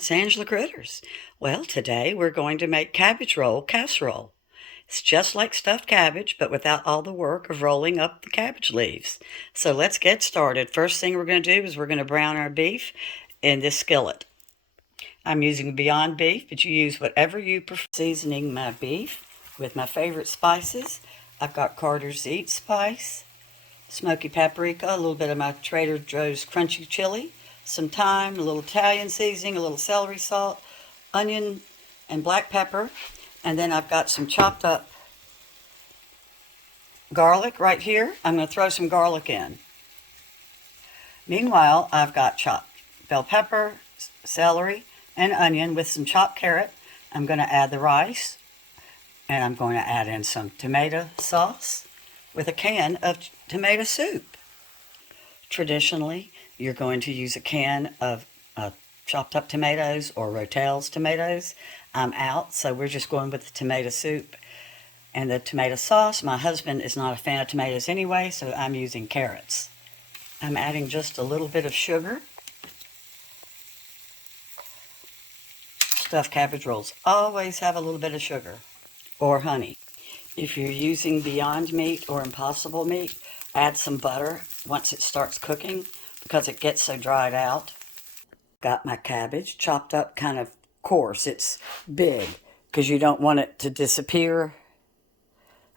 it's Angela Critters. Well, today we're going to make cabbage roll casserole. It's just like stuffed cabbage, but without all the work of rolling up the cabbage leaves. So let's get started. First thing we're going to do is we're going to brown our beef in this skillet. I'm using Beyond Beef, but you use whatever you prefer. Seasoning my beef with my favorite spices. I've got Carter's Eat Spice, smoky paprika, a little bit of my Trader Joe's crunchy chili, some thyme, a little Italian seasoning, a little celery salt, onion, and black pepper. And then I've got some chopped up garlic right here. I'm going to throw some garlic in. Meanwhile, I've got chopped bell pepper, celery, and onion with some chopped carrot. I'm going to add the rice, and I'm going to add in some tomato sauce with a can of tomato soup. Traditionally, you're going to use a can of chopped up tomatoes or Rotels tomatoes. I'm out, so we're just going with the tomato soup and the tomato sauce. My husband is not a fan of tomatoes anyway, so I'm using carrots. I'm adding just a little bit of sugar. Stuffed cabbage rolls always have a little bit of sugar or honey. If you're using Beyond Meat or Impossible Meat, add some butter once it starts cooking because it gets so dried out. Got my cabbage chopped up kind of coarse. It's big because you don't want it to disappear.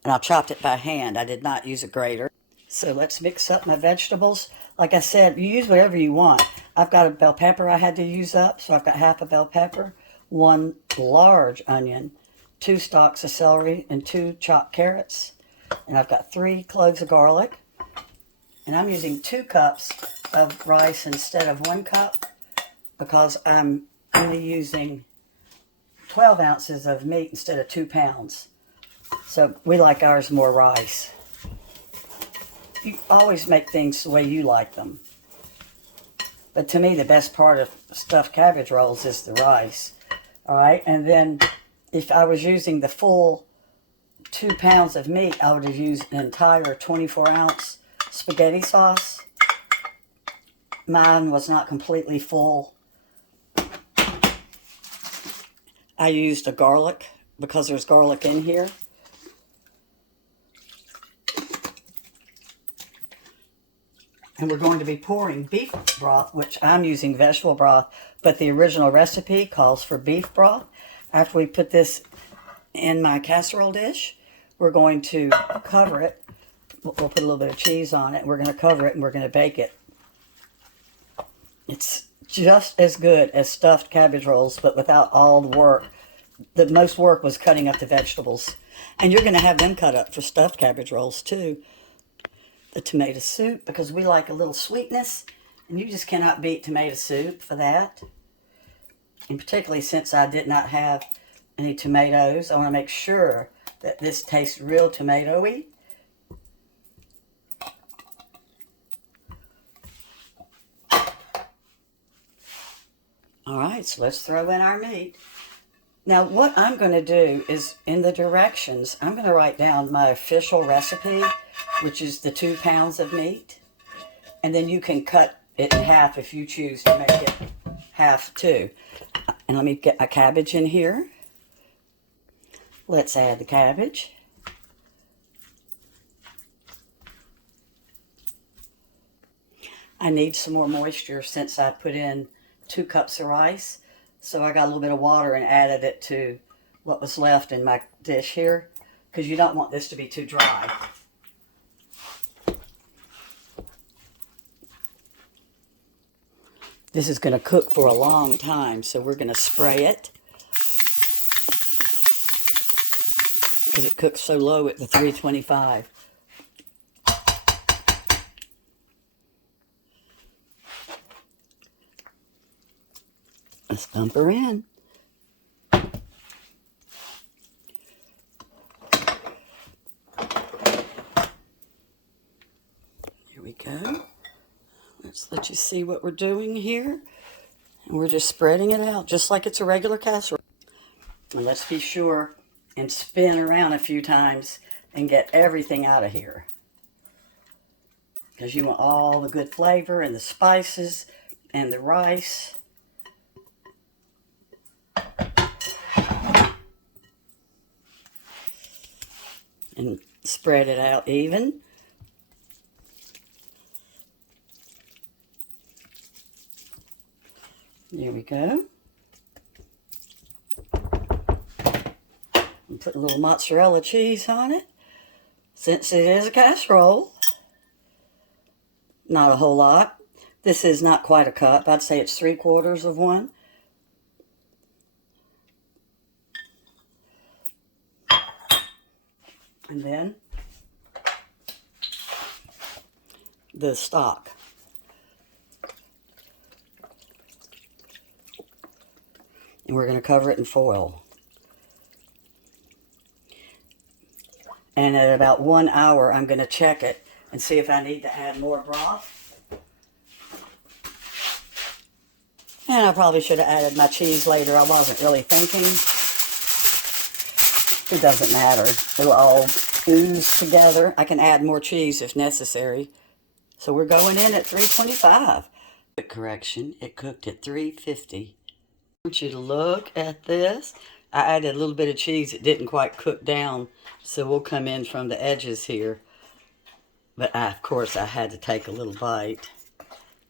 And I chopped it by hand. I did not use a grater. So let's mix up my vegetables. Like I said, you use whatever you want. I've got a bell pepper I had to use up, so I've got half a bell pepper, 1 large onion, 2 stalks of celery, and 2 chopped carrots. And I've got 3 cloves of garlic. And I'm using 2 cups of rice instead of 1 cup because I'm only using 12 ounces of meat instead of 2 pounds. So we like ours more rice. You always make things the way you like them. But to me, the best part of stuffed cabbage rolls is the rice. All right, and then if I was using the full 2 pounds of meat, I would have used an entire 24-ounce spaghetti sauce. Mine was not completely full. I used a garlic because there's garlic in here. And we're going to be pouring beef broth, which I'm using vegetable broth, but the original recipe calls for beef broth. After we put this in my casserole dish, we're going to cover it. We'll put a little bit of cheese on it. We're going to cover it and we're going to bake it. It's just as good as stuffed cabbage rolls, but without all the work. The most work was cutting up the vegetables. And you're going to have them cut up for stuffed cabbage rolls too. The tomato soup, because we like a little sweetness, and you just cannot beat tomato soup for that. And particularly since I did not have any tomatoes, I want to make sure that this tastes real tomatoey. All right, so let's throw in our meat. Now, what I'm going to do is, in the directions, I'm going to write down my official recipe, which is the 2 pounds of meat. And then you can cut it in half if you choose to make it half too. And let me get my cabbage in here. Let's add the cabbage. I need some more moisture since I put in 2 cups of rice. So I got a little bit of water and added it to what was left in my dish here, because you don't want this to be too dry. This is going to cook for a long time, so we're going to spray it because it cooks so low at the 325. Let's dump her in. Here we go. Let's let you see what we're doing here. And we're just spreading it out just like it's a regular casserole. And let's be sure and spin around a few times and get everything out of here. Because you want all the good flavor and the spices and the rice. Spread it out even. There we go. And put a little mozzarella cheese on it. Since it is a casserole, not a whole lot. This is not quite a cup. I'd say it's 3/4 of one. And then the stock. And we're going to cover it in foil. And at about 1 hour, I'm going to check it and see if I need to add more broth. And I probably should have added my cheese later. I wasn't really thinking. It doesn't matter. It'll all ooze together. I can add more cheese if necessary. So we're going in at 325. Correction, it cooked at 350. I want you to look at this. I added a little bit of cheese. It didn't quite cook down, so we'll come in from the edges here. But of course, I had to take a little bite,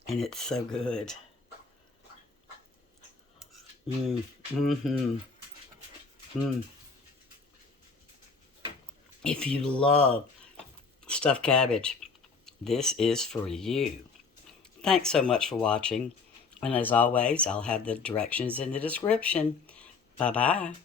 and it's so good. If you love stuffed cabbage, this is for you. Thanks so much for watching. And as always, I'll have the directions in the description. Bye-bye.